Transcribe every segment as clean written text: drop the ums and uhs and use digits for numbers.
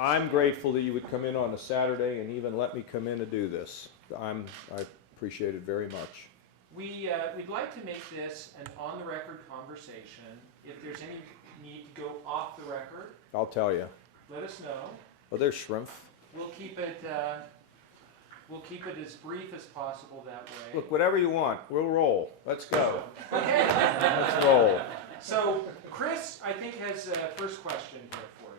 I'm grateful that you would come in on a Saturday and even let me come in to do this. I appreciate it very much. We'd like to make this an on-the-record conversation. If there's any need to go off the record, I'll tell you. let us know. Oh, there's shrimp. We'll keep it as brief as possible that way. Look, whatever you want. We'll roll. Let's go. Okay. Let's roll. So Chris, I think, has a first question here for you.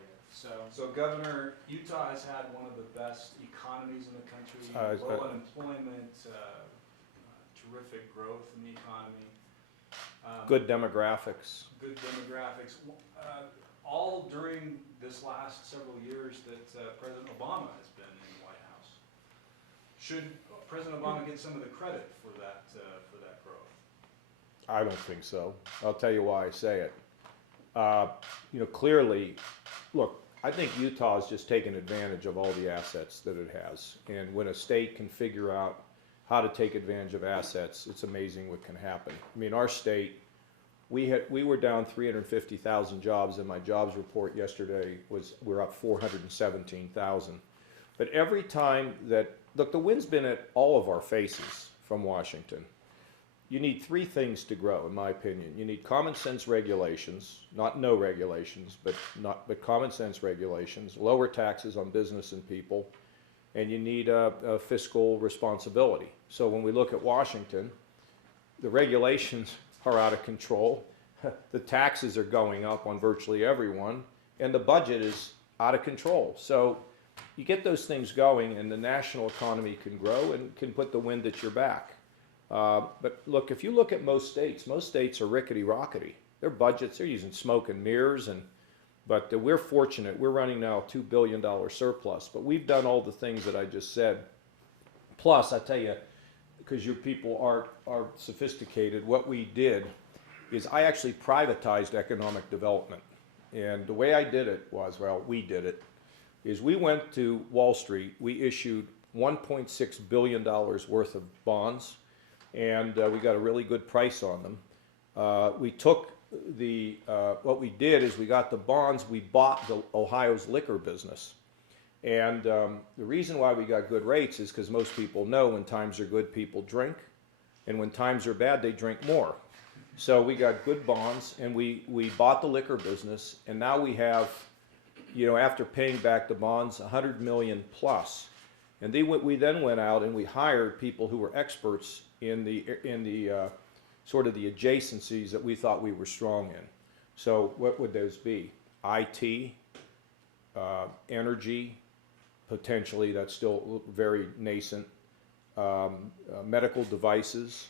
So Governor, Utah has had one of the best economies in the country, low unemployment, terrific growth in the economy. Good demographics. Good demographics. All during this last several years that President Obama has been in the White House. Should President Obama get some of the credit for that growth? I don't think so. I'll tell you why I say it. Clearly, look, I think Utah has just taken advantage of all the assets that it has. And when a state can figure out how to take advantage of assets, it's amazing what can happen. I mean, our state, we were down 350,000 jobs in my jobs report yesterday. We're up 417,000. But every time that, look, the wind's been at all of our faces from Washington. You need three things to grow, in my opinion. You need common sense regulations, not no regulations, but common sense regulations, lower taxes on business and people, and you need a fiscal responsibility. So when we look at Washington, the regulations are out of control, the taxes are going up on virtually everyone, and the budget is out of control. So you get those things going, and the national economy can grow and can put the wind at your back. But look, if you look at most states are rickety-rockety. Their budgets, they're using smoke and mirrors, but we're fortunate. We're running now a $2 billion surplus, but we've done all the things that I just said. Plus, I tell you, because your people are sophisticated, what we did is I actually privatized economic development. And the way I did it was, well, we did it, is we went to Wall Street, we issued $1.6 billion worth of bonds, and we got a really good price on them. We took what we did is we got the bonds, we bought Ohio's liquor business. And the reason why we got good rates is because most people know when times are good, people drink, and when times are bad, they drink more. So we got good bonds, and we bought the liquor business, and now we have, after paying back the bonds, 100 million plus. And we then went out and we hired people who were experts in the sort of the adjacencies that we thought we were strong in. So what would those be? IT, energy, potentially, that's still very nascent, medical devices,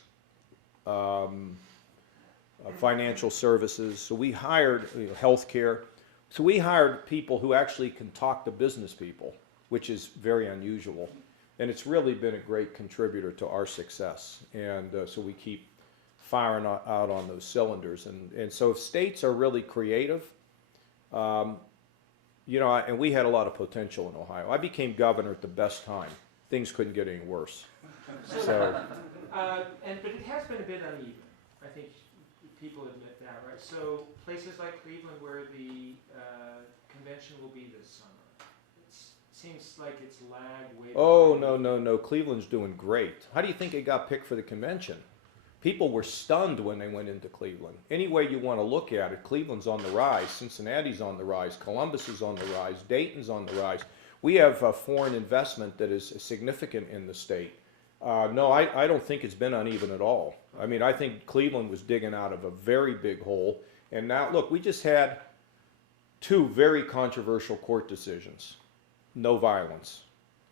financial services. So we hired healthcare. So we hired people who actually can talk to business people, which is very unusual. And it's really been a great contributor to our success. And so we keep firing out on those cylinders. And so if states are really creative, and we had a lot of potential in Ohio. I became governor at the best time. Things couldn't get any worse. But it has been a bit uneven. I think people admit that, right? So places like Cleveland, where the convention will be this summer, seems like it's lagged way. Oh, no. Cleveland's doing great. How do you think it got picked for the convention? People were stunned when they went into Cleveland. Any way you want to look at it, Cleveland's on the rise, Cincinnati's on the rise, Columbus is on the rise, Dayton's on the rise. We have foreign investment that is significant in the state. No, I don't think it's been uneven at all. I mean, I think Cleveland was digging out of a very big hole. And now, look, we just had two very controversial court decisions. No violence.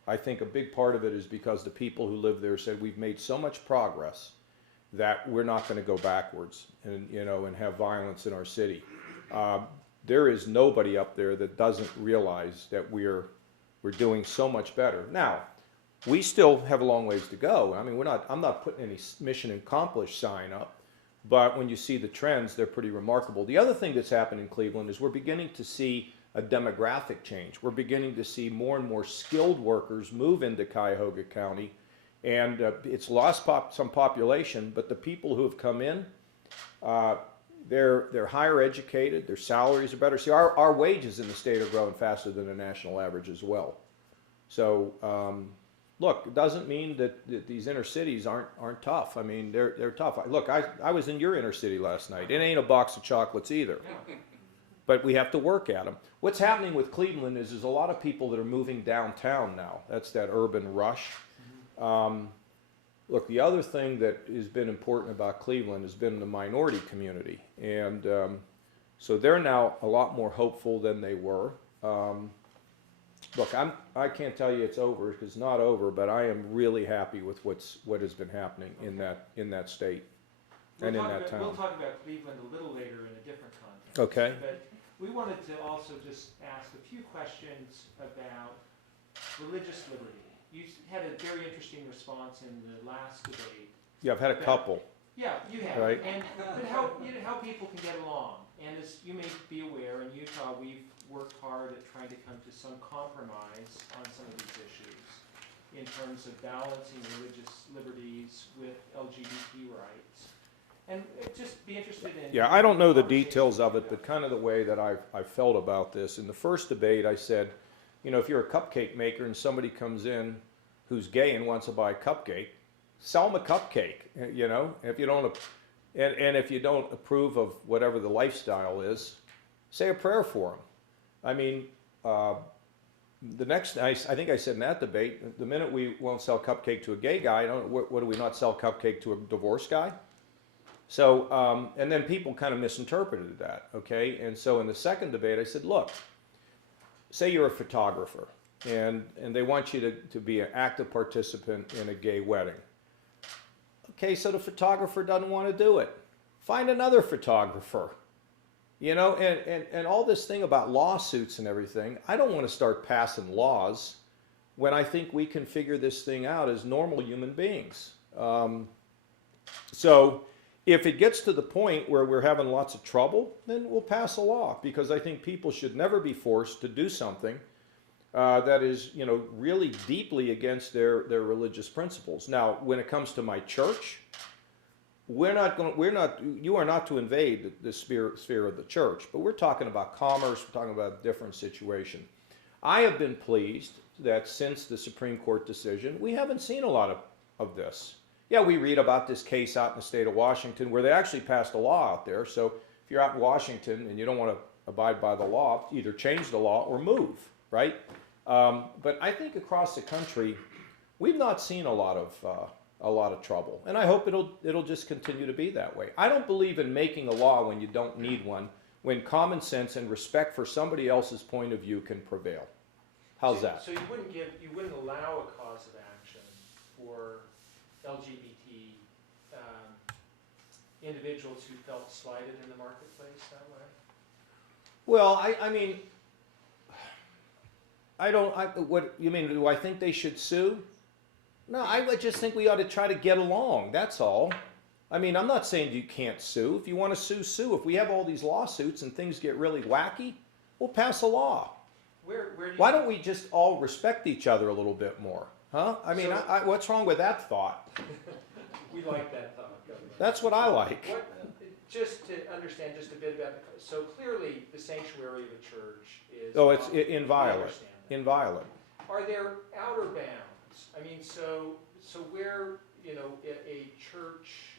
I think a big part of it is because the people who live there said we've made so much progress that we're not going to go backwards and have violence in our city. There is nobody up there that doesn't realize that we're doing so much better. Now, we still have a long ways to go. I mean, I'm not putting any mission accomplished sign up, but when you see the trends, they're pretty remarkable. The other thing that's happened in Cleveland is we're beginning to see a demographic change. We're beginning to see more and more skilled workers move into Cuyahoga County, and it's lost some population, but the people who have come in, they're higher educated, their salaries are better. See, our wages in the state are growing faster than the national average as well. So, look, it doesn't mean that these inner cities aren't tough. I mean, they're tough. Look, I was in your inner city last night. It ain't a box of chocolates either. But we have to work at them. What's happening with Cleveland is there's a lot of people that are moving downtown now. That's that urban rush. Look, the other thing that has been important about Cleveland has been the minority community. And so they're now a lot more hopeful than they were. Look, I can't tell you it's over, because it's not over, but I am really happy with what has been happening in that state and in that town. We'll talk about Cleveland a little later in a different context. Okay. But we wanted to also just ask a few questions about religious liberty. You had a very interesting response in the last debate. Yeah, I've had a couple. Yeah, you have. Right. And but how people can get along. And as you may be aware, in Utah we've worked hard at trying to come to some compromise on some of these issues in terms of balancing religious liberties with LGBT rights. And just be interested in... Yeah, I don't know the details of it, but kind of the way that I felt about this. In the first debate, I said, you know, if you're a cupcake maker and somebody comes in who's gay and wants to buy a cupcake, sell them a cupcake, you know. If you don't, and if you don't approve of whatever the lifestyle is, say a prayer for them. I mean, the next, I think I said in that debate, the minute we won't sell cupcake to a gay guy, what do we not sell cupcake to a divorced guy? So, and then people kind of misinterpreted that, okay? And so in the second debate, I said, look, say you're a photographer, and they want you to be an active participant in a gay wedding. Okay, so the photographer doesn't want to do it. Find another photographer. You know, and all this thing about lawsuits and everything, I don't want to start passing laws when I think we can figure this thing out as normal human beings. So if it gets to the point where we're having lots of trouble, then we'll pass a law, because I think people should never be forced to do something that is, you know, really deeply against their religious principles. Now, when it comes to my church, you are not to invade the sphere of the church, but we're talking about commerce, we're talking about a different situation. I have been pleased that since the Supreme Court decision, we haven't seen a lot of this. Yeah, we read about this case out in the state of Washington where they actually passed a law out there. So if you're out in Washington and you don't want to abide by the law, either change the law or move, right? But I think across the country, we've not seen a lot of trouble, and I hope it'll just continue to be that way. I don't believe in making a law when you don't need one, when common sense and respect for somebody else's point of view can prevail. How's that? So you wouldn't allow a cause of action for LGBT individuals who felt slighted in the marketplace that way? Well, I mean, what you mean? Do I think they should sue? No, I would just think we ought to try to get along. That's all. I mean, I'm not saying you can't sue. If you want to sue, sue. If we have all these lawsuits and things get really wacky, we'll pass a law. Why don't we just all respect each other a little bit more? Huh? I mean, what's wrong with that thought? We like that thought. That's what I like. Just to understand just a bit about so clearly the sanctuary of a church is... Oh, it's inviolate. Inviolate. Are there outer bounds? I mean, so where, you know, a church,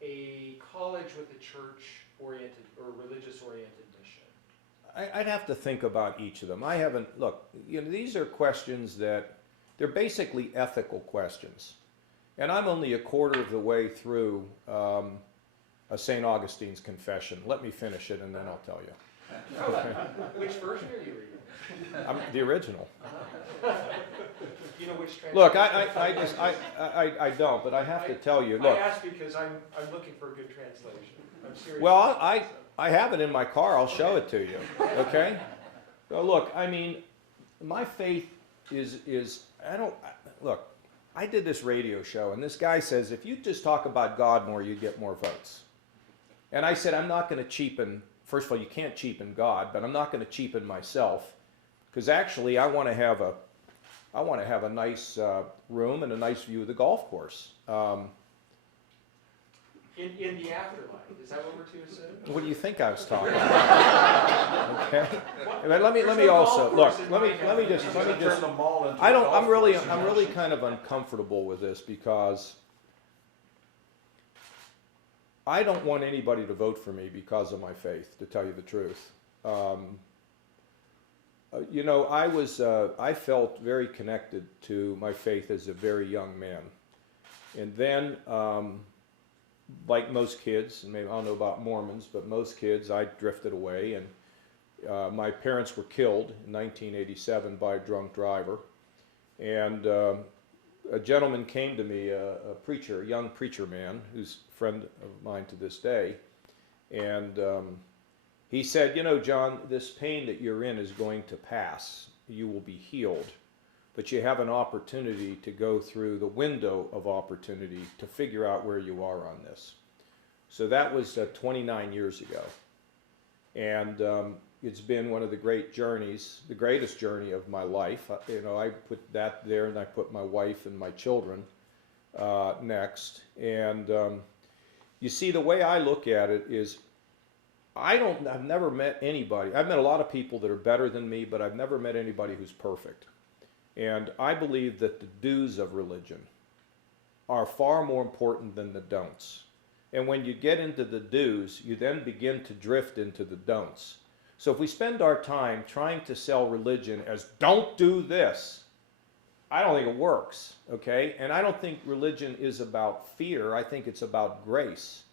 a college with a church-oriented or religious-oriented mission? I'd have to think about each of them. I haven't, look, you know, these are questions that, they're basically ethical questions. And I'm only a quarter of the way through a St. Augustine's Confession. Let me finish it and then I'll tell you. Okay. Which version are you reading? The original. Do you know which translation? Look, I don't, but I have to tell you. Look, I ask because I'm looking for a good translation. I'm serious. Well, I have it in my car. I'll show it to you. Okay. So look, I mean, my faith is look. I did this radio show, and this guy says, if you just talk about God more, you'd get more votes. And I said, I'm not going to cheapen, first of all, you can't cheapen God, but I'm not going to cheapen myself, because actually I want to have a nice room and a nice view of the golf course. In the afterlife, is that what we're to assume? What do you think I was talking about? Okay, but let me also look. Let me just. I'm really kind of uncomfortable with this because I don't want anybody to vote for me because of my faith, to tell you the truth. You know, I felt very connected to my faith as a very young man. And then, like most kids, and maybe I don't know about Mormons, but most kids, I drifted away. And my parents were killed in 1987 by a drunk driver. And a gentleman came to me, a preacher, a young preacher man, who's a friend of mine to this day. And he said, you know, John, this pain that you're in is going to pass. You will be healed. But you have an opportunity to go through the window of opportunity to figure out where you are on this. So that was 29 years ago. And it's been one of the great journeys, the greatest journey of my life. You know, I put that there, and I put my wife and my children next. And you see, the way I look at it is, I've never met anybody. I've met a lot of people that are better than me, but I've never met anybody who's perfect. And I believe that the do's of religion are far more important than the don'ts. And when you get into the do's, you then begin to drift into the don'ts. So if we spend our time trying to sell religion as don't do this, I don't think it works, okay? And I don't think religion is about fear. I think it's about grace.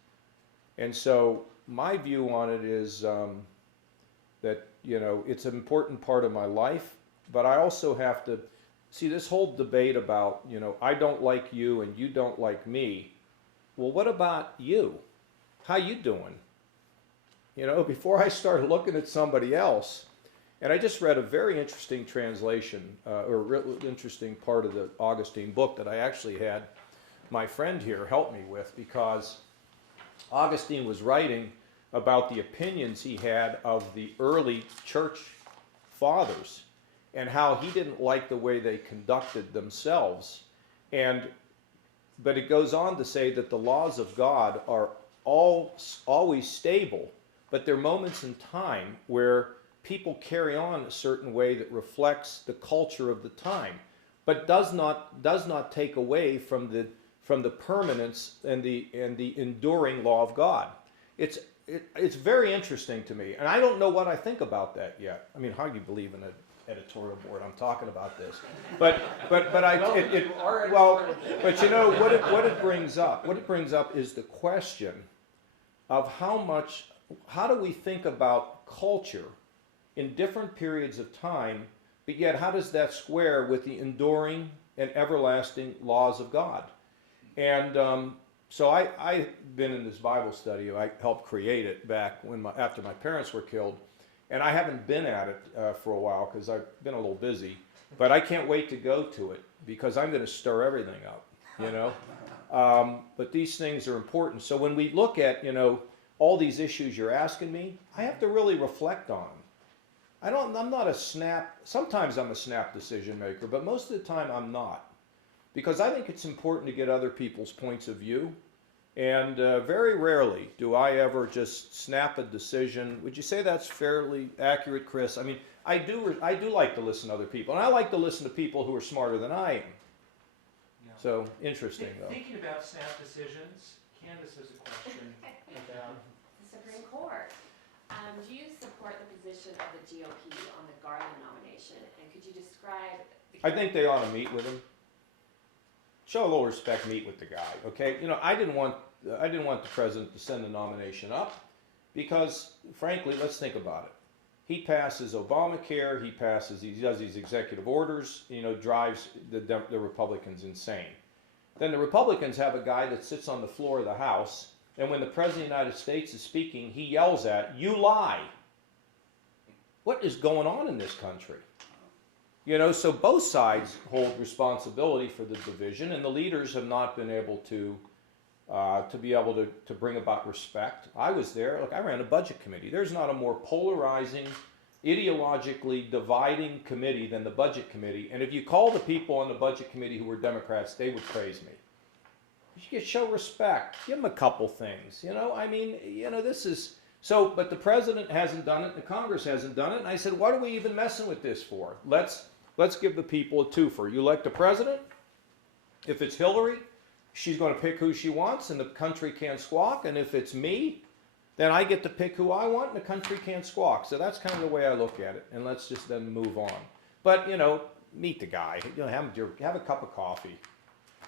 And so my view on it is that, you know, it's an important part of my life. But I also have to see this whole debate about, you know, I don't like you and you don't like me. Well, what about you? How you doing? You know, before I start looking at somebody else. And I just read a very interesting translation, or a interesting part of the Augustine book that I actually had my friend here help me with, because Augustine was writing about the opinions he had of the early church fathers, and how he didn't like the way they conducted themselves. But it goes on to say that the laws of God are always stable, but there are moments in time where people carry on a certain way that reflects the culture of the time, but does not take away from the permanence and the enduring law of God. It's very interesting to me, and I don't know what I think about that yet. I mean, how do you believe in an editorial board? I'm talking about this, but you know what it brings up. What it brings up is the question of how do we think about culture in different periods of time, but yet how does that square with the enduring and everlasting laws of God? And so I've been in this Bible study. I helped create it back after my parents were killed. And I haven't been at it for a while because I've been a little busy. But I can't wait to go to it because I'm going to stir everything up, you know. But these things are important. So when we look at, you know, all these issues you're asking me, I have to really reflect on them. I'm not a snap. Sometimes I'm a snap decision maker, but most of the time I'm not. Because I think it's important to get other people's points of view. And very rarely do I ever just snap a decision. Would you say that's fairly accurate, Chris? I mean, I do like to listen to other people. And I like to listen to people who are smarter than I am. Yeah. So, interesting, though. Thinking about snap decisions, Candace has a question about the Supreme Court. Do you support the position of the GOP on the Garland nomination? And could you describe... I think they ought to meet with him. Show a little respect, meet with the guy, okay? You know, I didn't want the president to send the nomination up because, frankly, let's think about it. He passes Obamacare, he does these executive orders, you know, drives the Republicans insane. Then the Republicans have a guy that sits on the floor of the House, and when the President of the United States is speaking, he yells at, "You lie." What is going on in this country? You know, so both sides hold responsibility for the division, and the leaders have not been able to bring about respect. I was there. Look, I ran a budget committee. There's not a more polarizing, ideologically dividing committee than the budget committee. And if you call the people on the budget committee who were Democrats, they would praise me. You show respect. Give them a couple things, you know. I mean, you know, this is so. But the president hasn't done it. The Congress hasn't done it. And I said, what are we even messing with this for? Let's give the people a twofer. You elect the president. If it's Hillary, she's going to pick who she wants, and the country can't squawk. And if it's me, then I get to pick who I want, and the country can't squawk. So that's kind of the way I look at it. And let's just then move on. But you know, meet the guy. You know, have a cup of coffee.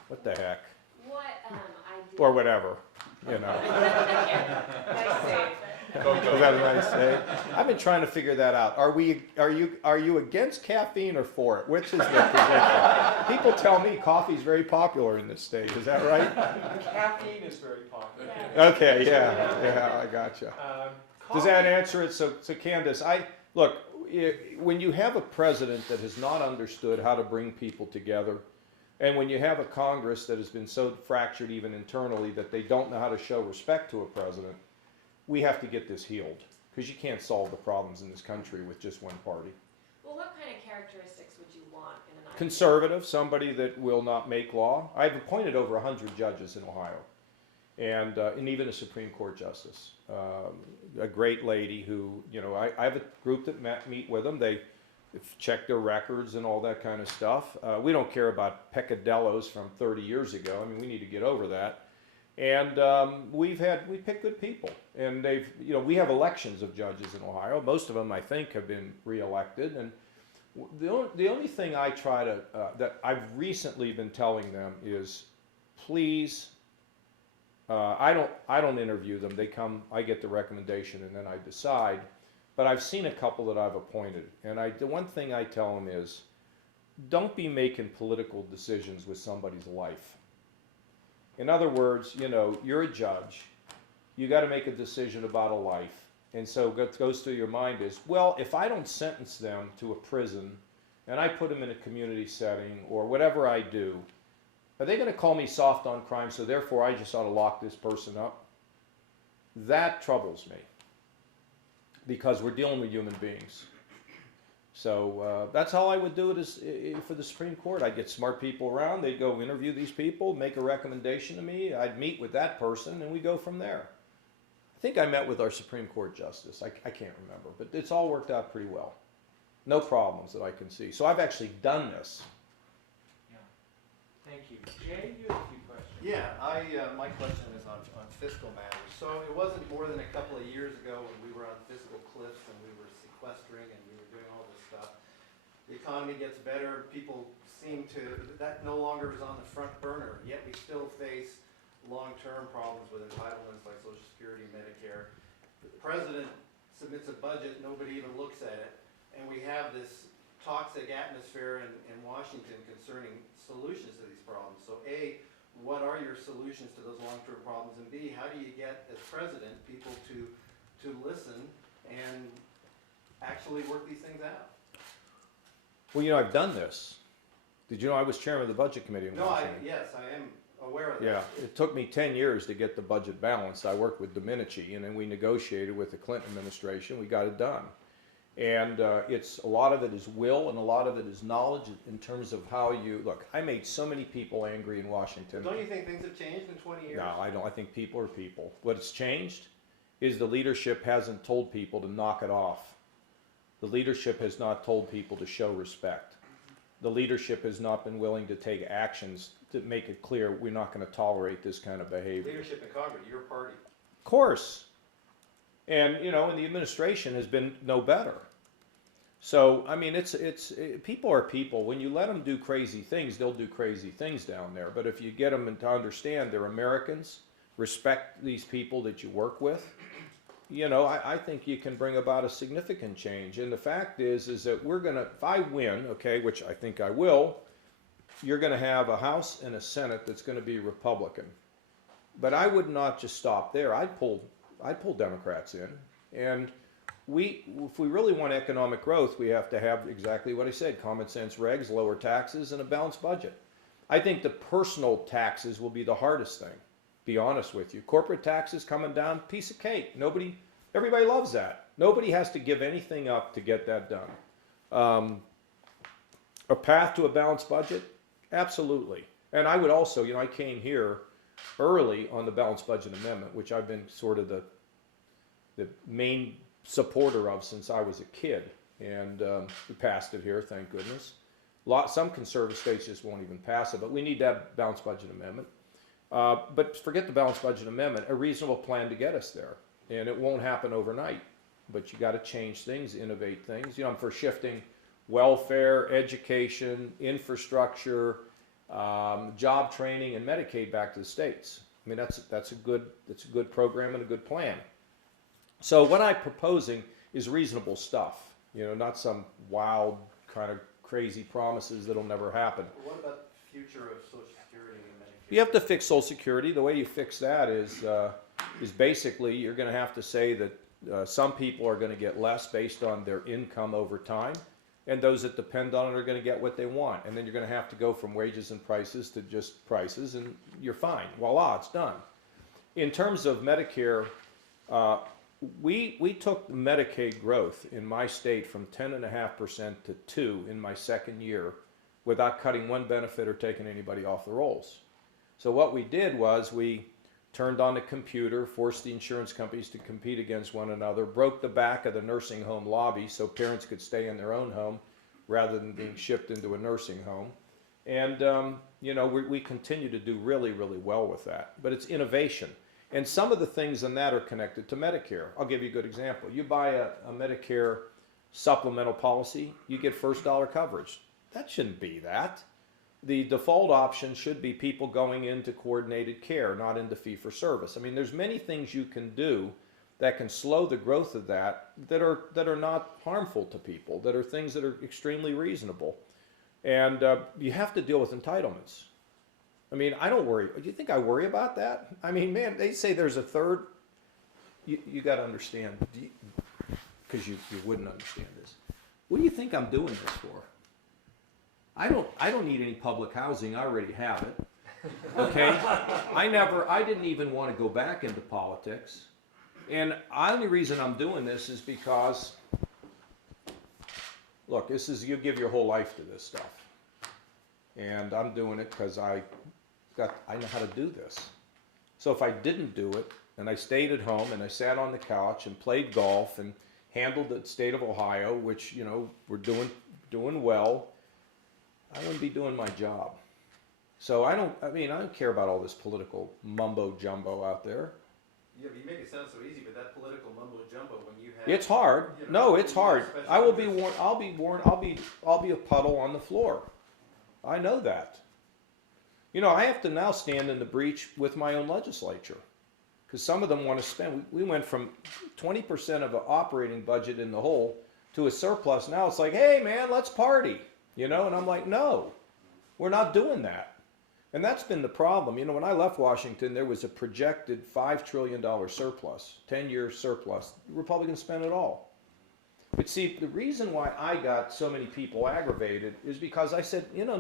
What the heck? What I did. Or whatever, you know. Is that a nice say? I've been trying to figure that out. Are you against caffeine or for it? Which is the position? People tell me coffee is very popular in this state. Is that right? Caffeine is very popular. Okay, yeah, I gotcha. Does that answer it? So Candace, look, when you have a president that has not understood how to bring people together, and when you have a Congress that has been so fractured even internally that they don't know how to show respect to a president, we have to get this healed, because you can't solve the problems in this country with just one party. Well, what kind of characteristics would you want in an ideal? Conservative, somebody that will not make law. I've appointed over 100 judges in Ohio, and even a Supreme Court justice. A great lady who, you know, I have a group that meet with them. They check their records and all that kind of stuff. We don't care about peccadillos from 30 years ago. I mean, we need to get over that. And we pick good people, and we have elections of judges in Ohio. Most of them, I think, have been reelected. And the only thing I try to that I've recently been telling them is, please. I don't interview them. They come. I get the recommendation, and then I decide. But I've seen a couple that I've appointed, and the one thing I tell them is, don't be making political decisions with somebody's life. In other words, you know, you're a judge. You got to make a decision about a life. And so what goes through your mind is, well, if I don't sentence them to a prison and I put them in a community setting or whatever I do, are they going to call me soft on crime, so therefore I just ought to lock this person up? That troubles me, because we're dealing with human beings. So that's how I would do it for the Supreme Court. I'd get smart people around, they'd go interview these people, make a recommendation to me, I'd meet with that person, and we go from there. I think I met with our Supreme Court Justice, I can't remember, but it's all worked out pretty well. No problems that I can see. So I've actually done this. Yeah. Thank you. Jay, you have a few questions. Yeah, my question is on fiscal matters. So it wasn't more than a couple of years ago when we were on fiscal cliffs and we were sequestering and we were doing all this stuff. The economy gets better, people seem to, that no longer is on the front burner, yet we still face long-term problems with entitlements like Social Security, Medicare. The president submits a budget, nobody even looks at it, and we have this toxic atmosphere in Washington concerning solutions to these problems. So A, what are your solutions to those long-term problems? And B, how do you get, as president, people to listen and actually work these things out? Well, you know, I've done this. Did you know I was chairman of the Budget Committee in Washington? Yes, I am aware of that. Yeah, it took me 10 years to get the budget balanced. I worked with Domenici, and then we negotiated with the Clinton administration. We got it done. And a lot of it is will, and a lot of it is knowledge in terms of how you, look, I made so many people angry in Washington. Don't you think things have changed in 20 years? No, I don't. I think people are people. What's changed is the leadership hasn't told people to knock it off. The leadership has not told people to show respect. The leadership has not been willing to take actions to make it clear we're not going to tolerate this kind of behavior. Leadership in Congress, your party. Of course. And, you know, and the administration has been no better. So, I mean, people are people. When you let them do crazy things, they'll do crazy things down there. But if you get them to understand they're Americans, respect these people that you work with, you know, I think you can bring about a significant change. And the fact is that we're going to, if I win, okay, which I think I will, you're going to have a House and a Senate that's going to be Republican. But I would not just stop there. I'd pull Democrats in. And if we really want economic growth, we have to have exactly what I said, common sense regs, lower taxes, and a balanced budget. I think the personal taxes will be the hardest thing, be honest with you. Corporate taxes coming down, piece of cake. Everybody loves that. Nobody has to give anything up to get that done. A path to a balanced budget? Absolutely. And I would also, you know, I came here early on the balanced budget amendment, which I've been sort of the main supporter of since I was a kid, and we passed it here, thank goodness. Some conservative states just won't even pass it, but we need to have balanced budget amendment. But forget the balanced budget amendment, a reasonable plan to get us there, and it won't happen overnight. But you got to change things, innovate things. You know, I'm for shifting welfare, education, infrastructure, job training, and Medicaid back to the states. I mean, that's a good program and a good plan. So what I'm proposing is reasonable stuff. You know, not some wild kind of crazy promises that'll never happen. What about the future of Social Security and Medicare? You have to fix Social Security. The way you fix that is basically you're going to have to say that some people are going to get less based on their income over time, and those that depend on it are going to get what they want. And then you're going to have to go from wages and prices to just prices, and you're fine. Voila, it's done. In terms of Medicare, we took Medicaid growth in my state from 10.5% to 2% in my second year without cutting one benefit or taking anybody off the rolls. So what we did was we turned on the computer, forced the insurance companies to compete against one another, broke the back of the nursing home lobby so parents could stay in their own home rather than being shipped into a nursing home. And, you know, we continue to do really, really well with that. But it's innovation. And some of the things in that are connected to Medicare. I'll give you a good example. You buy a Medicare supplemental policy, you get first dollar coverage. That shouldn't be that. The default option should be people going into coordinated care, not into fee-for-service. I mean, there's many things you can do that can slow the growth of that are not harmful to people, that are things that are extremely reasonable. And you have to deal with entitlements. I mean, I don't worry. Do you think I worry about that? I mean, man, they say there's a third. You got to understand, because you wouldn't understand this. What do you think I'm doing this for? I don't need any public housing. I already have it. Okay? I didn't even want to go back into politics. And the only reason I'm doing this is because, look, you give your whole life to this stuff. And I'm doing it because I know how to do this. So if I didn't do it, and I stayed at home and I sat on the couch and played golf and handled the state of Ohio, which, you know, we're doing well, I wouldn't be doing my job. So I don't care about all this political mumbo jumbo out there. Yeah, but you make it sound so easy, but that political mumbo jumbo when you have... It's hard. You know, No, it's hard. I will be interest. warned. I'll be a puddle on the floor. I know that. You know, I have to now stand in the breach with my own legislature, because some of them want to spend. We went from 20% of an operating budget in the hole to a surplus. Now it's like, hey man, let's party. You know, and I'm like, no, we're not doing that. And that's been the problem. You know, when I left Washington, there was a projected $5 trillion surplus, 10-year surplus. The Republicans spent it all. But see, the reason why I got so many people aggravated is because I said, you know,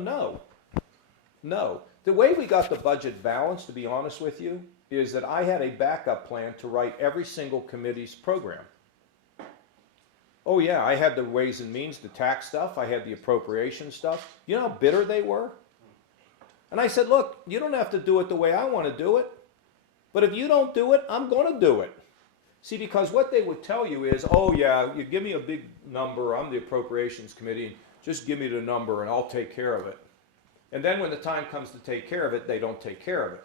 no. The way we got the budget balanced, to be honest with you, is that I had a backup plan to write every single committee's program. Oh yeah, I had the Ways and Means, the tax stuff, I had the appropriation stuff. You know how bitter they were? And I said, look, you don't have to do it the way I want to do it, but if you don't do it, I'm going to do it. See, because what they would tell you is, oh yeah, you give me a big number, I'm the appropriations committee, just give me the number and I'll take care of it. And then when the time comes to take care of it, they don't take care of it.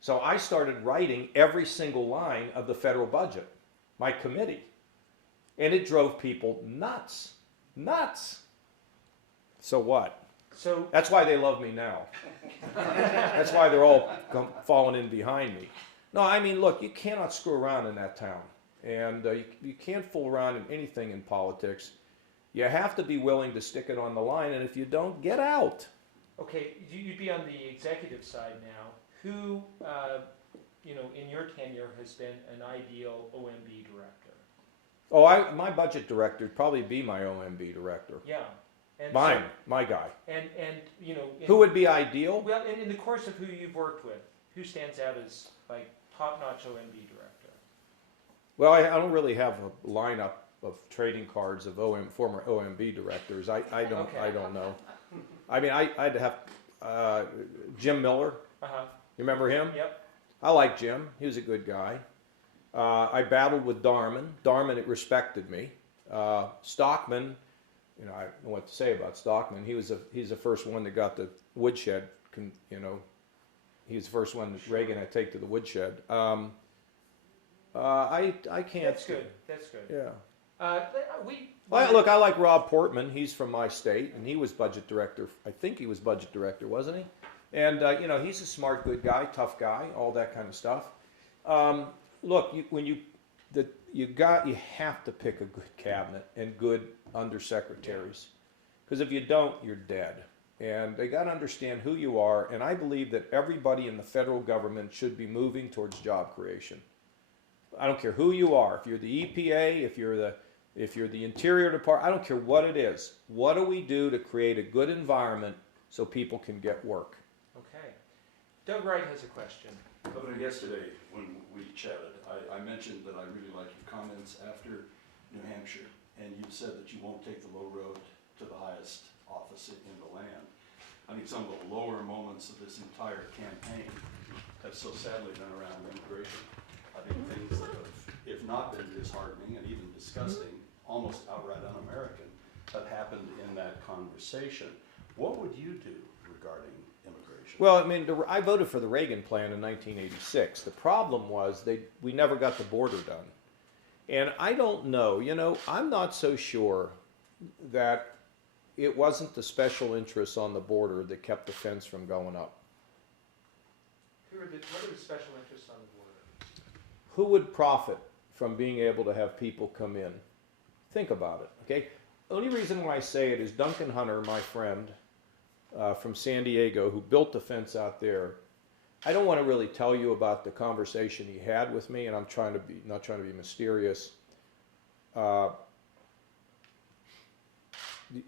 So I started writing every single line of the federal budget, my committee. And it drove people nuts. Nuts. So what? So That's why they love me now. That's why they're all falling in behind me. No, I mean, look, you cannot screw around in that town. And you can't fool around in anything in politics. You have to be willing to stick it on the line, and if you don't, get out. okay, you'd be on the executive side now. Who, you know, in your tenure has been an ideal OMB director? Oh, my budget director would probably be my OMB director. Yeah. And Mine, so- my guy. and you know. Who would be ideal? Well, in the course of who you've worked with, who stands out as like top-notch OMB director? Well, I don't really have a lineup of trading cards of former OMB directors. I don't know. I mean, I'd have Jim Miller. Uh-huh. You remember him? Yep. I like Jim. He was a good guy. I battled with Darman. Darman respected me. Stockman, you know, I don't know what to say about Stockman. He's the first one that got the woodshed. You know, he was the first one that Reagan had to take to the woodshed. I can't. That's good. That's good. Yeah. We. Well, look, I like Rob Portman. He's from my state, and he was budget director. I think he was budget director, wasn't he? And you know, he's a smart, good guy, tough guy, all that kind of stuff. Look, you have to pick a good cabinet and good undersecretaries, because if you don't, you're dead. And they got to understand who you are. And I believe that everybody in the federal government should be moving towards job creation. I don't care who you are. If you're the EPA, if you're the Interior Department, I don't care what it is. What do we do to create a good environment so people can get work? Okay. Doug Wright has a question. Governor, yesterday when we chatted, I mentioned that I really liked your comments after New Hampshire, and you said that you won't take the low road to the highest office in the land. I think some of the lower moments of this entire campaign have so sadly been around immigration. I think things that have, if not been disheartening and even disgusting, almost outright un-American, have happened in that conversation. What would you do regarding immigration? Well, I mean, I voted for the Reagan plan in 1986. The problem was we never got the border done. And I don't know, you know, I'm not so sure that it wasn't the special interests on the border that kept the fence from going up. What are the special interests on the border? Who would profit from being able to have people come in? Think about it, okay? The only reason why I say it is Duncan Hunter, my friend from San Diego, who built the fence out there. I don't want to really tell you about the conversation he had with me, and I'm not trying to be mysterious.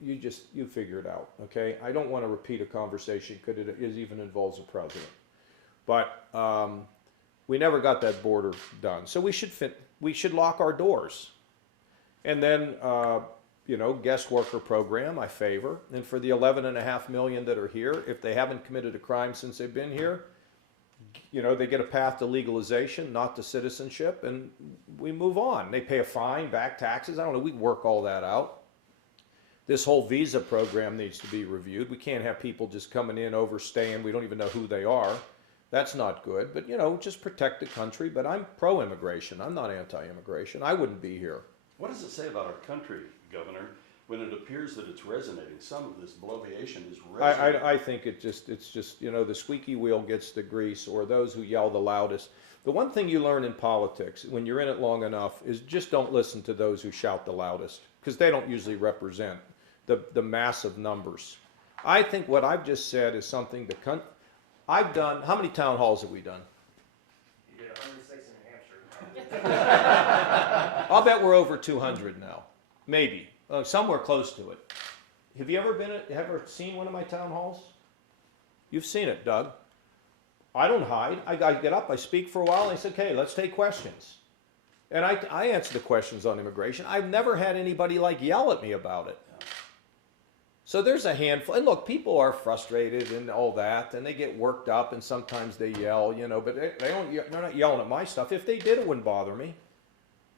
You figure it out, okay? I don't want to repeat a conversation because it even involves a president. But we never got that border done, so we should lock our doors. And then, you know, guest worker program I favor. And for the 11.5 million that are here, if they haven't committed a crime since they've been here, you know, they get a path to legalization, not to citizenship, and we move on. They pay a fine, back taxes. I don't know. We work all that out. This whole visa program needs to be reviewed. We can't have people just coming in, overstaying. We don't even know who they are. That's not good. But, you know, just protect the country. But I'm pro-immigration. I'm not anti-immigration. I wouldn't be here. What does it say about our country, Governor, when it appears that it's resonating? Some of this bloviation is resonating. I think it's just, you know, the squeaky wheel gets the grease, or those who yell the loudest. The one thing you learn in politics, when you're in it long enough, is just don't listen to those who shout the loudest, because they don't usually represent the massive numbers. I think what I've just said is something I've done. How many town halls have we done? You did 106 in New Hampshire. I'll bet we're over 200 now, maybe somewhere close to it. Have you ever seen one of my town halls? You've seen it, Doug. I don't hide. I get up, I speak for a while, and I say, okay, let's take questions. And I answer the questions on immigration. I've never had anybody like yell at me about it. So there's a handful, and look, people are frustrated and all that, and they get worked up, and sometimes they yell, you know, but they're not yelling at my stuff. If they did, it wouldn't bother me.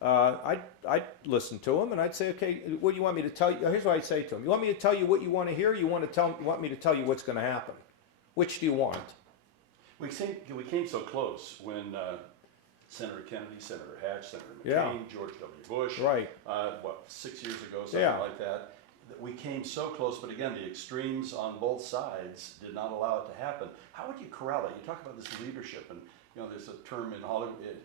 I'd listen to them, and I'd say, okay, what do you want me to tell you? Here's what I'd say to them. You want me to tell you what you want to hear? You want me to tell you what's going to happen? Which do you want? We came so close when Senator Kennedy, Senator Hatch, Senator McCain, Yeah. George W. Bush, Right. 6 years ago, something Yeah. like that. We came so close, but again, the extremes on both sides did not allow it to happen. How would you corral it? You talk about this leadership, and you know, there's a term in Hollywood,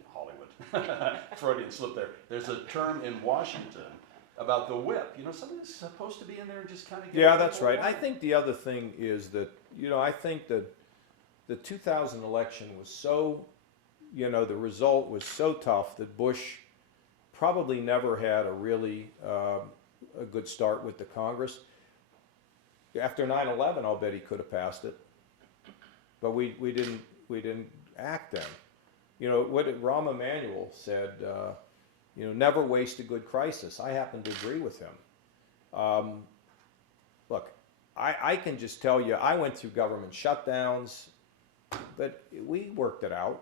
Freudian slip there. There's a term in Washington about the whip. You know, somebody's supposed to be in there and just kind of get. Yeah, that's right. I think the other thing is that, you know, I think that the 2000 election was so, you know, the result was so tough that Bush probably never had a really a good start with the Congress. After 9/11, I'll bet he could have passed it, but we didn't act then. You know what Rahm Emanuel said. You know, never waste a good crisis. I happen to agree with him. Look, I can just tell you, I went through government shutdowns, but we worked it out.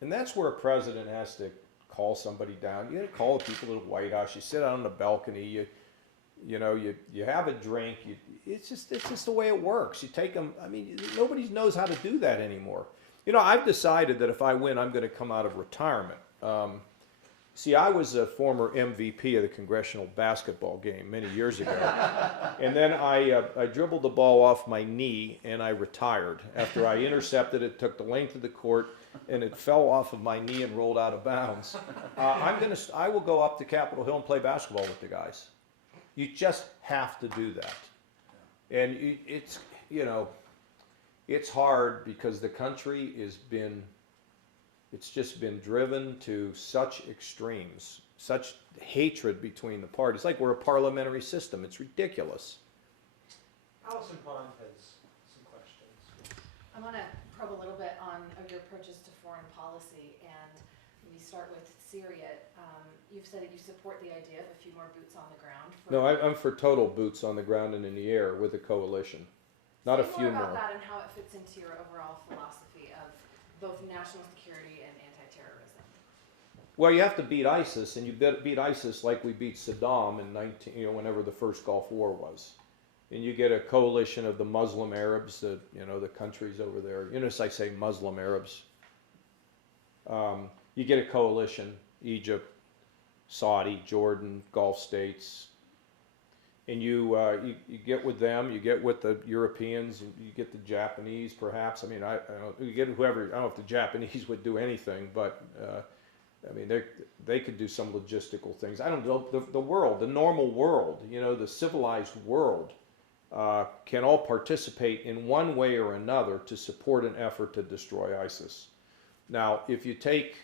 And that's where a president has to call somebody down. You call the people at the White House. You sit out on the balcony. You have a drink. It's just the way it works. You take them. I mean, nobody knows how to do that anymore. I've decided that if I win, I'm going to come out of retirement. See, I was a former MVP of the congressional basketball game many years ago, and then I dribbled the ball off my knee and I retired after I intercepted it. Took the length of the court. And it fell off of my knee and rolled out of bounds. I will go up to Capitol Hill and play basketball with the guys. You just have to do that. And it's hard because the country it's just been driven to such extremes, such hatred between the parties. Like we're a parliamentary system. It's ridiculous. Allison Pond has some questions. I want to probe a little bit on your approaches to foreign policy, and we start with Syria. You've said that you support the idea of a few more boots on the ground. No, I'm for total boots on the ground and in the air with a coalition, not a few more. About more. that and how it fits into your overall philosophy of both national security and anti-terrorism. Well, you have to beat ISIS, and you beat ISIS like we beat Saddam in whenever the first Gulf War was. And you get a coalition of the Muslim Arabs, the countries over there. Notice I say Muslim Arabs. You get a coalition, Egypt, Saudi, Jordan, Gulf states. And you get with them, you get with the Europeans, you get the Japanese perhaps. I mean, you get whoever, I don't know if the Japanese would do anything, but I mean, they could do some logistical things. I don't know, the world, the normal world, the civilized world, can all participate in one way or another to support an effort to destroy ISIS. Now, if you take,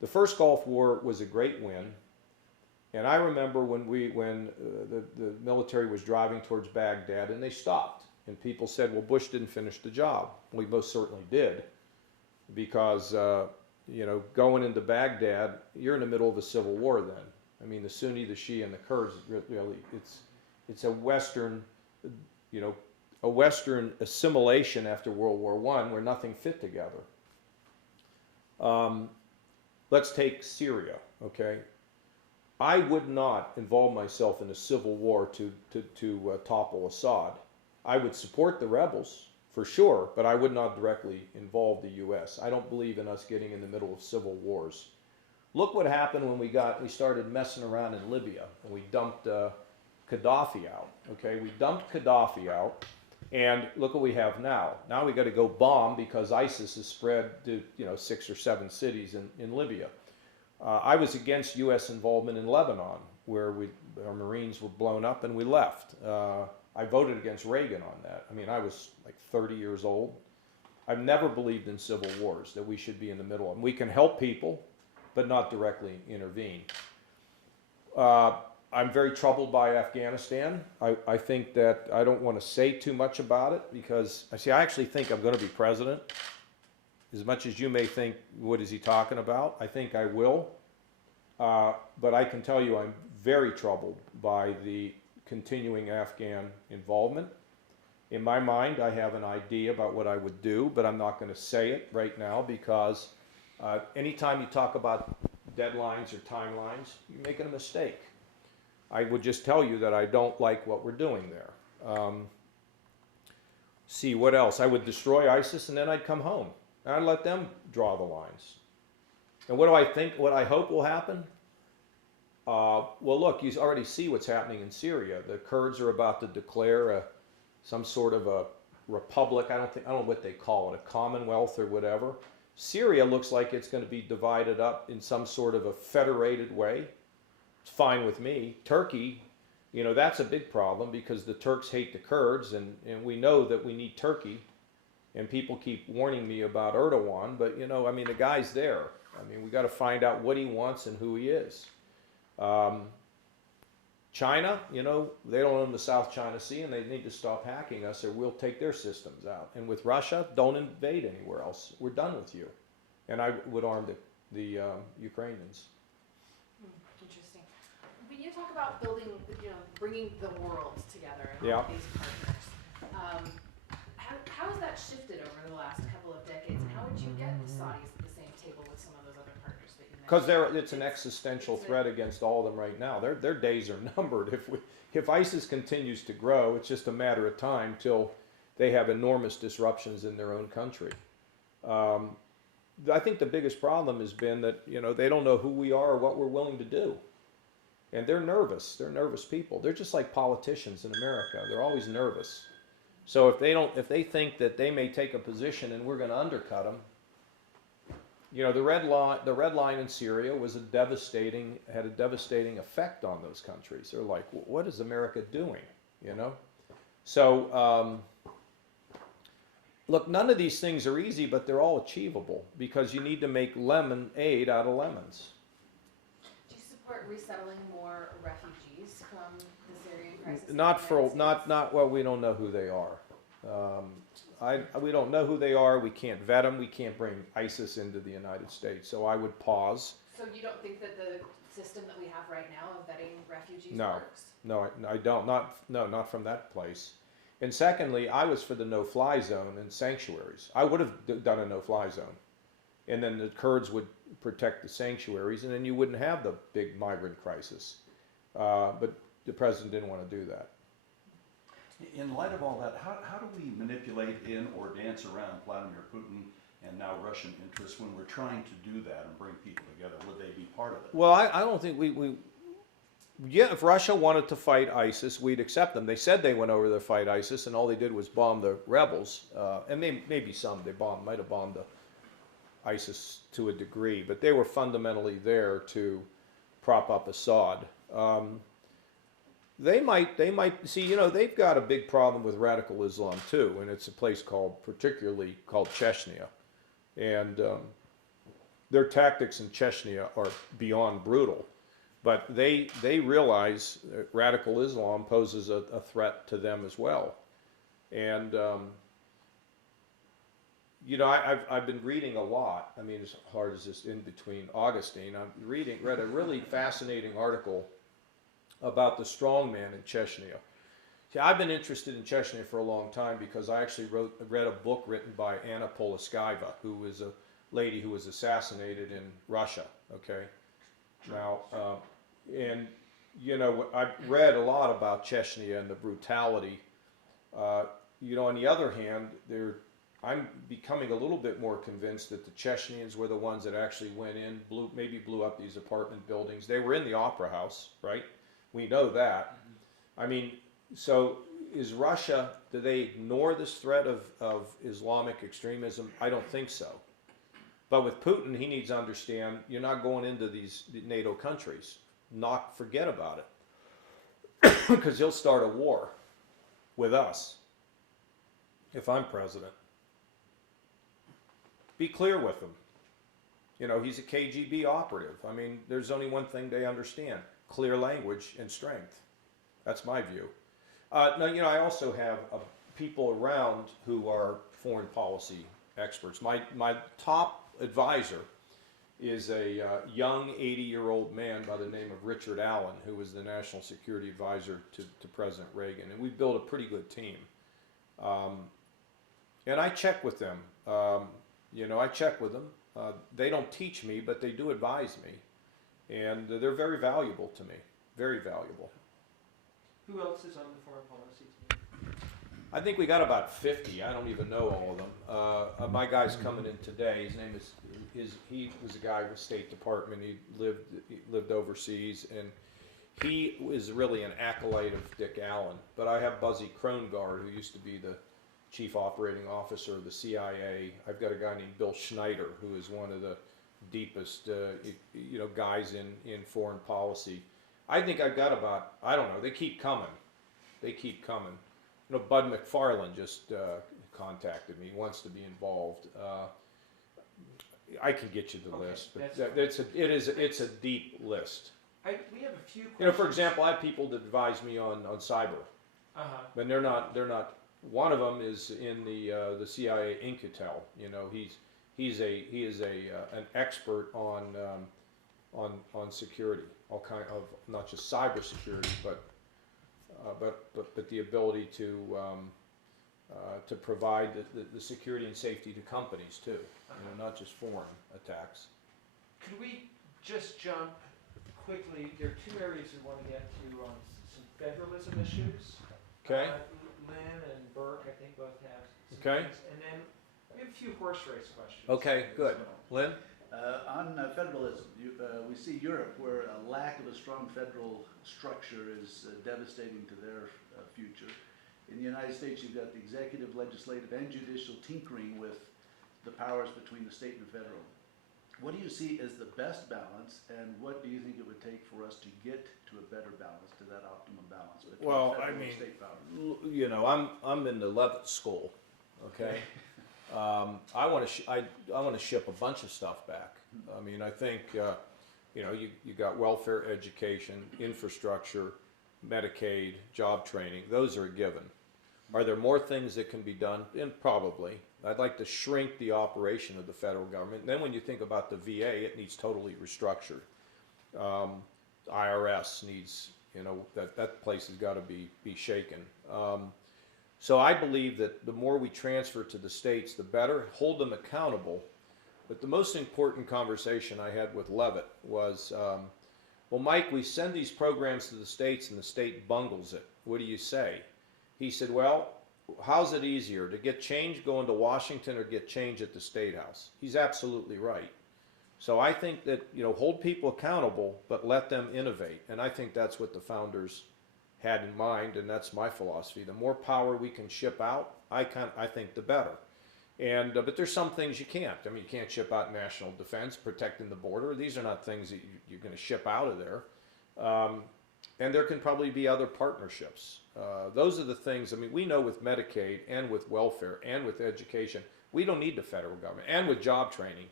the first Gulf War was a great win, and I remember when the military was driving towards Baghdad and they stopped, and people said, well, Bush didn't finish the job. We most certainly did, because going into Baghdad, you're in the middle of a civil war then. I mean, the Sunni, the Shia, and the Kurds, really, it's a Western assimilation after World War I where nothing fit together. Let's take Syria, okay? I would not involve myself in a civil war to topple Assad. I would support the rebels, for sure, but I would not directly involve the U.S. I don't believe in us getting in the middle of civil wars. Look what happened when we started messing around in Libya, and we dumped Gaddafi out, okay? We dumped Gaddafi out, and look what we have now. Now we got to go bomb because ISIS has spread to 6 or 7 cities in Libya. I was against U.S. involvement in Lebanon, where our Marines were blown up and we left. I voted against Reagan on that. I mean, I was like 30 years old. I've never believed in civil wars, that we should be in the middle of them. We can help people, but not directly intervene. I'm very troubled by Afghanistan. I think that I don't want to say too much about it because, I actually think I'm going to be president. As much as you may think, what is he talking about? I think I will. But I can tell you I'm very troubled by the continuing Afghan involvement. In my mind, I have an idea about what I would do, but I'm not going to say it right now because anytime you talk about deadlines or timelines, you're making a mistake. I would just tell you that I don't like what we're doing there. See, what else? I would destroy ISIS and then I'd come home. And I'd let them draw the lines. And what do I think, what I hope will happen? Well, look, you already see what's happening in Syria. The Kurds are about to declare some sort of a republic. I don't know what they call it, a commonwealth or whatever. Syria looks like it's going to be divided up in some sort of a federated way. It's fine with me. Turkey, that's a big problem because the Turks hate the Kurds, and we know that we need Turkey. And people keep warning me about Erdogan, but the guy's there. We got to find out what he wants and who he is. China, they don't own the South China Sea, and they need to stop hacking us, or we'll take their systems out. And with Russia, don't invade anywhere else. We're done with you. And I would arm the Ukrainians. Interesting. When you talk about building, bringing the world together and Yeah. all these partners, how has that shifted over the last couple couple of decades, and how would you get the Saudis at the same table with some of those other partners that you mentioned? Because it's an existential threat against all of them right now. Their days are numbered. If ISIS continues to grow, it's just a matter of time till they have enormous disruptions in their own country. I think the biggest problem has been that, you know, they don't know who we are or what we're willing to do. And they're nervous. They're nervous people. They're just like politicians in America. They're always nervous. So if they think that they may take a position and we're going to undercut them, you know, the red line in Syria had a devastating effect on those countries. They're like, what is America doing? You know? So, look, none of these things are easy, but they're all achievable because you need to make lemonade out of lemons. Do you support resettling more refugees from the Syrian crisis? Not well, we don't know who they are. We don't know who they are. We can't vet them. We can't bring ISIS into the United States. So I would pause. So you don't think that the system that we have right now of vetting refugees No. works? No, I don't. Not from that place. And secondly, I was for the no-fly zone and sanctuaries. I would have done a no-fly zone. And then the Kurds would protect the sanctuaries, and then you wouldn't have the big migrant crisis. But the president didn't want to do that. In light of all that, how do we manipulate in or dance around Vladimir Putin and now Russian interests when we're trying to do that and bring people together? Would they be part of it? Well, I don't think yeah, if Russia wanted to fight ISIS, we'd accept them. They said they went over there to fight ISIS, and all they did was bomb the rebels. And maybe some they might have bombed ISIS to a degree, but they were fundamentally there to prop up Assad. They might see, you know, they've got a big problem with radical Islam too, and it's a place particularly called Chechnya. And their tactics in Chechnya are beyond brutal. But they realize that radical Islam poses a threat to them as well. And, you know, I've been reading a lot. I mean, as hard as this in between Augustine, read a really fascinating article about the strongman in Chechnya. See, I've been interested in Chechnya for a long time because I actually read a book written by Anna Politkovskaya, who was a lady who was assassinated in Russia, okay? Now, and, you know, I've read a lot about Chechnya and the brutality. You know, on the other hand, I'm becoming a little bit more convinced that the Chechnyans were the ones that actually went in, maybe blew up these apartment buildings. They were in the Opera House, right? We know that. I mean, so is Russia, do they ignore this threat of Islamic extremism? I don't think so. But with Putin, he needs to understand you're not going into these NATO countries. Forget about it. Because he'll start a war with us if I'm president. Be clear with him. You know, he's a KGB operative. I mean, there's only one thing they understand: clear language and strength. That's my view. Now, you know, I also have people around who are foreign policy experts. My top advisor is a young 80-year-old man by the name of Richard Allen, who was the National Security Advisor to President Reagan. And we built a pretty good team. And I check with them. You know, I check with them. They don't teach me, but they do advise me. And they're very valuable to me. Very valuable. Who else is on the foreign policy team? I think we got about 50. I don't even know all of them. My guy's coming in today. His name he was a guy with State Department. He lived overseas, and he was really an acolyte of Dick Allen. But I have Buzzy Krongard, who used to be the chief operating officer of the CIA. I've got a guy named Bill Schneider, who is one of the deepest you know, guys in foreign policy. I think I've got about, I don't know, they keep coming. They keep coming. You know, Bud McFarland just contacted me, wants to be involved. I can get you the list, but it's a deep list. We have a few questions. You know, for example, I have people that advise me on cyber, but they're not. One of them is in the CIA Incutel. You know, he is an expert on security, all kind of, not just cyber security, but the ability to to provide the security and safety to companies too, not just foreign attacks. Could we just jump quickly, there are two areas we want to get to on some federalism issues. Okay. Lynn and Burke, I think, both have some Okay. things. And then we have a few horse race questions. Okay, good. as well. Lynn? On federalism, we see Europe where a lack of a strong federal structure is devastating to their future. In the United States, you've got the executive, legislative, and judicial tinkering with the powers between the state and the federal. What do you see as the best balance, and what do you think it would take for us to get to a better balance, to that optimum balance between Well, federal I and mean, state power? I'm in the Levitt school, okay? I want to ship a bunch of stuff back. I mean, I think, you got welfare, education, infrastructure, Medicaid, job training, those are a given. Are there more things that can be done? And probably. I'd like to shrink the operation of the federal government. And then when you think about the VA, it needs totally restructured. IRS needs, that place has got to be shaken. So I believe that the more we transfer to the states, the better. Hold them accountable. But the most important conversation I had with Levitt was, well, Mike, we send these programs to the states and the state bungles it. What do you say? He said, well, how's it easier, to get change going to Washington or get change at the State House? He's absolutely right. So I think that, hold people accountable, but let them innovate. And I think that's what the founders had in mind, and that's my philosophy. The more power we can ship out, I think the better. And but there's some things you can't. I mean, you can't ship out national defense, protecting the border. These are not things that you're going to ship out of there. And there can probably be other partnerships. Those are the things. I mean, we know with Medicaid and with welfare and with education, we don't need the federal government, and with job training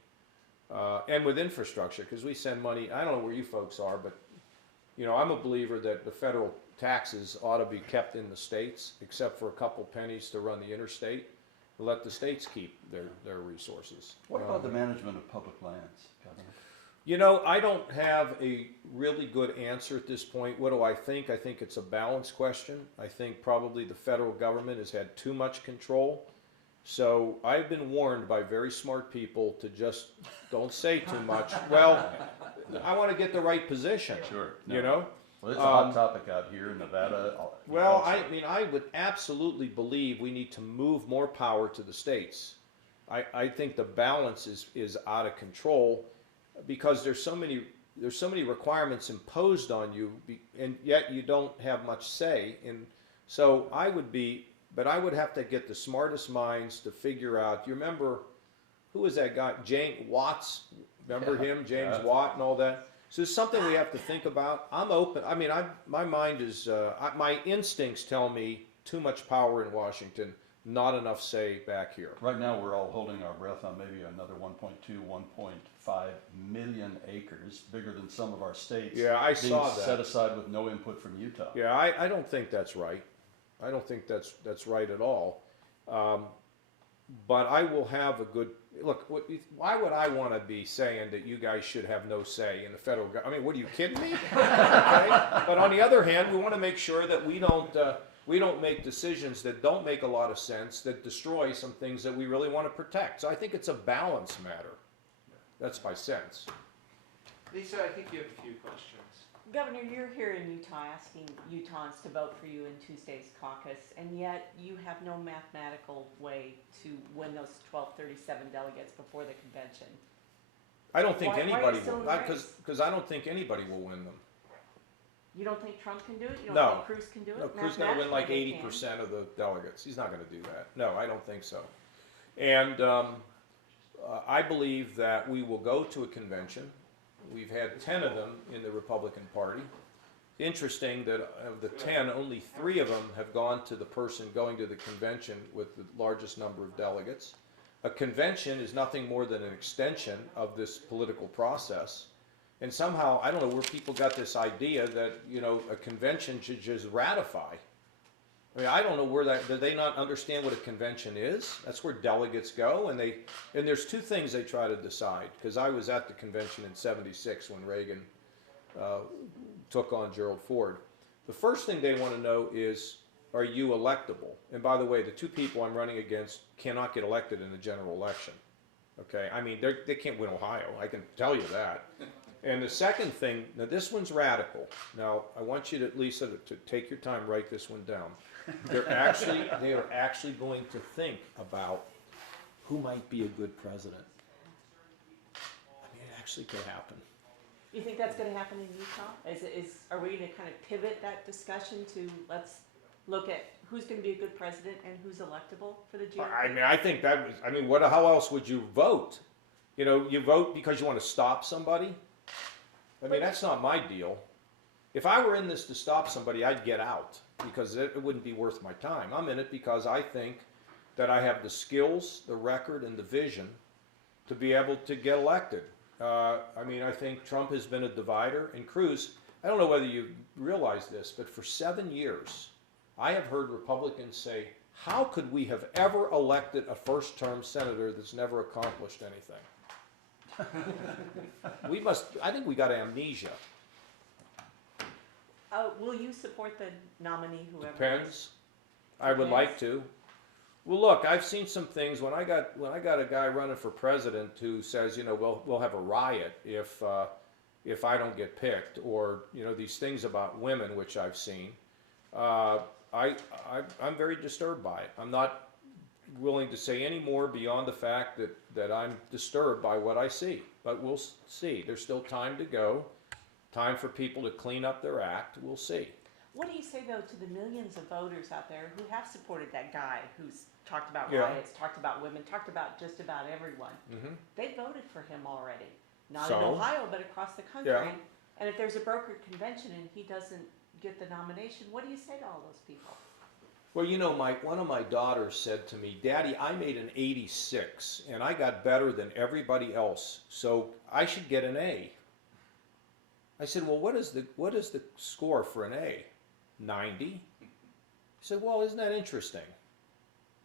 and with infrastructure, because we send money. I don't know where you folks are, but I'm a believer that the federal taxes ought to be kept in the states, except for a couple pennies to run the interstate. Let the states keep their resources. What about the management of public lands, Governor? I don't have a really good answer at this point. What do I think? I think it's a balance question. I think probably the federal government has had too much control. So I've been warned by very smart people to just don't say too much. Well, I want to get the right position. Sure. Well, it's a hot topic out here in Nevada. Well, I would absolutely believe we need to move more power to the states. I think the balance is out of control because there's so many requirements imposed on you, and yet you don't have much say. And so I would have to get the smartest minds to figure out. You remember, who was that guy? James Watts. Remember him, James Watt, and all that. So it's something we have to think about. I'm open. I mean, my mind is, my instincts tell me too much power in Washington, not enough say back here. Right now, we're all holding our breath on maybe another 1.2, 1.5 million acres, bigger than some of our states. Yeah, I saw that. Being set aside with no input from Utah. Yeah, I don't think that's right. I don't think that's right at all. But I will have a good look. Why would I want to be saying that you guys should have no say in the federal government? I mean, what are you kidding me? Okay? But on the other hand, we want to make sure that we don't make decisions that don't make a lot of sense, that destroy some things that we really want to protect. So I think it's a balance matter. That's my sense. Lisa, I think you have a few questions. Governor, you're here in Utah asking Utahns to vote for you in Tuesday's caucus, and yet you have no mathematical way to win those 1237 delegates before the convention. I don't think Why are you anybody still will, in the race? because I don't think anybody will win them. You don't think Trump can do it? You don't No. think Cruz can do it? No, Cruz is going to win like Mathematically, they can. 80% of the delegates. He's not going to do that. No, I don't think so. And I believe that we will go to a convention. We've had 10 of them in the Republican Party. Interesting that of the 10, only 3 of them have gone to the person going to the convention with the largest number of delegates. A convention is nothing more than an extension of this political process. And somehow, I don't know where people got this idea that, a convention should just ratify. I mean, I don't know where do they not understand what a convention is? That's where delegates go, and there's 2 things they try to decide, because I was at the convention in '76 when Reagan took on Gerald Ford. The first thing they want to know is, are you electable? And by the way, the two people I'm running against cannot get elected in the general election. Okay, I mean, they can't win Ohio, I can tell you that. And the second thing, now this one's radical. Now, I want you to, Lisa, to take your time, write this one down. They are actually going to think about who might be a good president. I mean, it actually could happen. You think that's gonna happen in Utah? Are we gonna kind of pivot that discussion to, let's look at who's gonna be a good president and who's electable for the GOP? I mean, I think that was, I mean, how else would you vote? You know, you vote because you want to stop somebody? I mean, that's not my deal. If I were in this to stop somebody, I'd get out because it wouldn't be worth my time. I'm in it because I think that I have the skills, the record, and the vision to be able to get elected. I mean, I think Trump has been a divider. And Cruz, I don't know whether you realize this, but for 7 years, I have heard Republicans say, how could we have ever elected a first-term senator that's never accomplished anything? I think we got amnesia. Will you support the nominee, whoever? Depends. I would like to. Well, look, I've seen some things when I got a guy running for president who says, you know, we'll have a riot if I don't get picked, or you know, these things about women, which I've seen. I'm very disturbed by it. I'm not willing to say any more beyond the fact that I'm disturbed by what I see. But we'll see. There's still time to go. Time for people to clean up their act. We'll see. What do you say, though, to the millions of voters out there who have supported that guy who's talked about Yeah. riots, talked about women, talked about just about everyone? Mm-hmm. They voted for him already. Not So? in Ohio, but across the country. Yeah. And if there's a brokered convention and he doesn't get the nomination, what do you say to all those people? Well, you know, one of my daughters said to me, Daddy, I made an 86 and I got better than everybody else, so I should get an A. I said, well, what is the score for an A? 90? He said, well, isn't that interesting?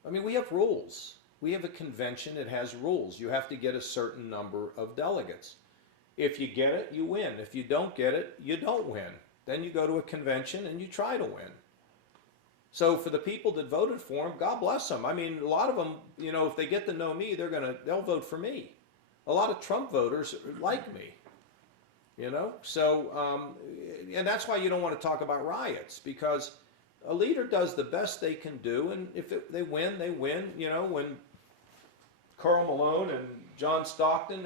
I mean, we have rules. We have a convention that has rules. You have to get a certain number of delegates. If you get it, you win. If you don't get it, you don't win. Then you go to a convention and you try to win. So for the people that voted for him, God bless them. I mean, a lot of them, you know, if they get to know me, they'll vote for me. A lot of Trump voters like me, you know. So, and that's why you don't want to talk about riots, because a leader does the best they can do, and if they win, they win. You know, when Karl Malone and John Stockton,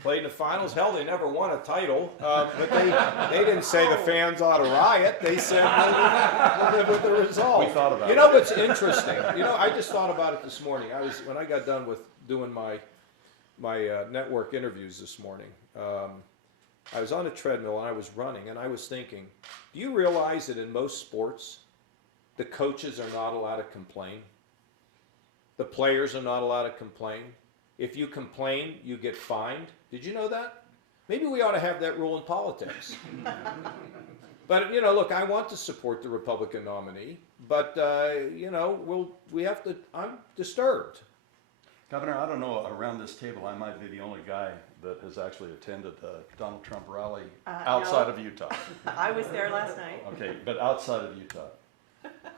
played in the finals. Hell, they never won a title, but they didn't say the fans ought to riot. They said we'll live with the result. We thought about it. You know what's interesting? You know, I just thought about it this morning. When I got done with doing my network interviews this morning. I was on a treadmill and I was running, and I was thinking, do you realize that in most sports, the coaches are not allowed to complain? The players are not allowed to complain. If you complain, you get fined. Did you know that? Maybe we ought to have that rule in politics. But, you know, look, I want to support the Republican nominee, but, you know, I'm disturbed. Governor, I don't know, around this table, I might be the only guy that has actually attended the Donald Trump rally outside of Utah. I was there last night. Okay, but outside of Utah.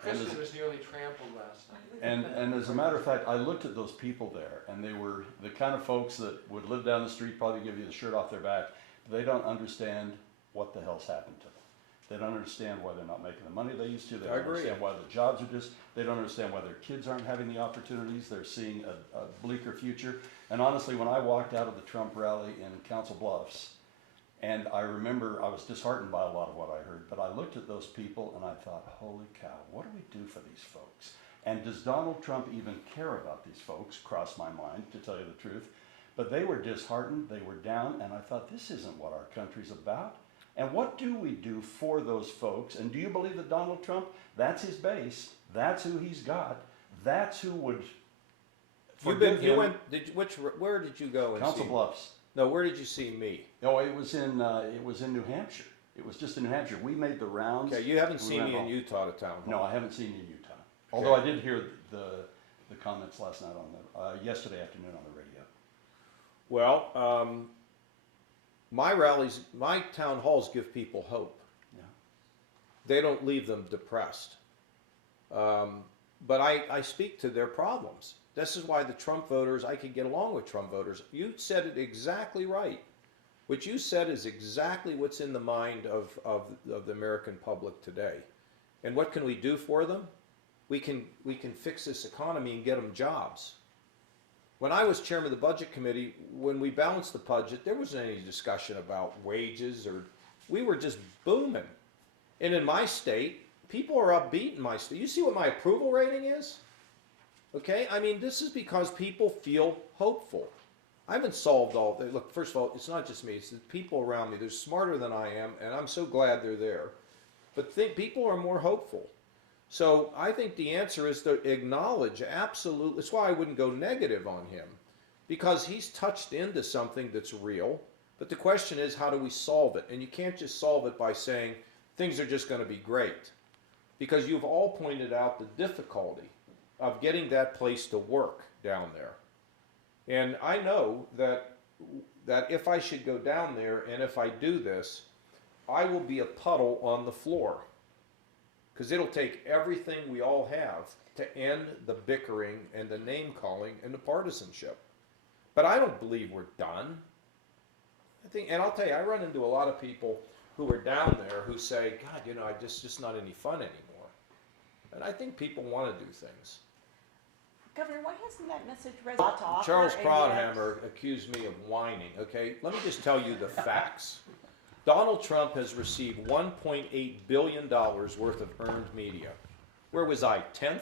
Christian was nearly trampled last night. And as a matter of fact, I looked at those people there, and they were the kind of folks that would live down the street, probably give you the shirt off their back. They don't understand what the hell's happened to them. They don't understand why they're not making the money they used to. They don't understand why the jobs are they don't understand why their kids aren't having the opportunities. They're seeing a bleaker future. And honestly, when I walked out of the Trump rally in Council Bluffs, and I remember I was disheartened by a lot of what I heard, but I looked at those people and I thought, holy cow, what do we do for these folks? And does Donald Trump even care about these folks? Crossed my mind, to tell you the truth. But they were disheartened, they were down, and I thought, this isn't what our country's about. And what do we do for those folks? And do you believe that Donald Trump, that's his base, that's who he's got, that's who would forgive him. Where did you go and Council see? Bluffs. No, where did you see me? No, it was in New Hampshire. It was just in New Hampshire. We made the rounds. Okay, you haven't seen me in Utah to town hall. No, I haven't seen you in Utah. Although I did hear the comments last night yesterday afternoon on the radio. Well, my rallies, my town halls give people hope. Yeah. They don't leave them depressed. But I speak to their problems. This is why the Trump voters, I can get along with Trump voters. You said it exactly right. What you said is exactly what's in the mind of the American public today. And what can we do for them? We can fix this economy and get them jobs. When I was chairman of the budget committee, when we balanced the budget, there wasn't any discussion about wages, or we were just booming. And in my state, people are upbeat in my state. You see what my approval rating is? Okay, I mean, this is because people feel hopeful. I haven't solved all of it. Look, first of all, it's not just me, it's the people around me. They're smarter than I am, and I'm so glad they're there. But people are more hopeful. So I think the answer is to acknowledge, absolutely. That's why I wouldn't go negative on him, because he's touched into something that's real. But the question is, how do we solve it? And you can't just solve it by saying things are just going to be great, because you've all pointed out the difficulty of getting that place to work down there. And I know that if I should go down there and if I do this, I will be a puddle on the floor. Because it'll take everything we all have to end the bickering and the name calling and the partisanship. But I don't believe we're done. And I'll tell you, I run into a lot of people who are down there who say, God, you know, it's just not any fun anymore. And I think people want to do things. Governor, why hasn't that message resonated? To offer, Charles and Proudhammer accused me of whining, okay? Let me just tell you the facts. Donald Trump has received $1.8 billion worth of earned media. Where was I, 10th?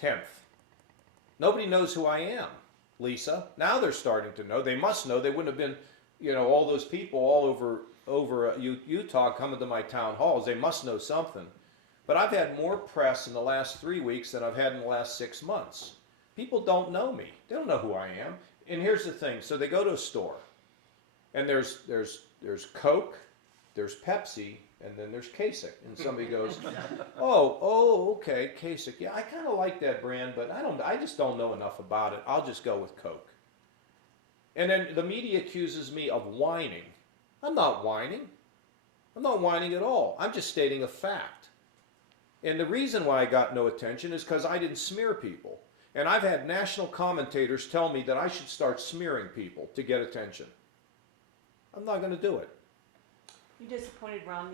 10th. Nobody knows who I am, Lisa. Now they're starting to know. They must know. They wouldn't have been, you know, all those people all over Utah coming to my town halls. They must know something. But I've had more press in the last 3 weeks than I've had in the last 6 months. People don't know me. They don't know who I am. And here's the thing. So they go to a store, and there's Coke, there's Pepsi, and then there's Kasich. And somebody goes, oh, okay, Kasich. Yeah, I kind of like that brand, but I just don't know enough about it. I'll just go with Coke. And then the media accuses me of whining. I'm not whining. I'm not whining at all. I'm just stating a fact. And the reason why I got no attention is because I didn't smear people. And I've had national commentators tell me that I should start smearing people to get attention. I'm not going to do it. You disappointed Romney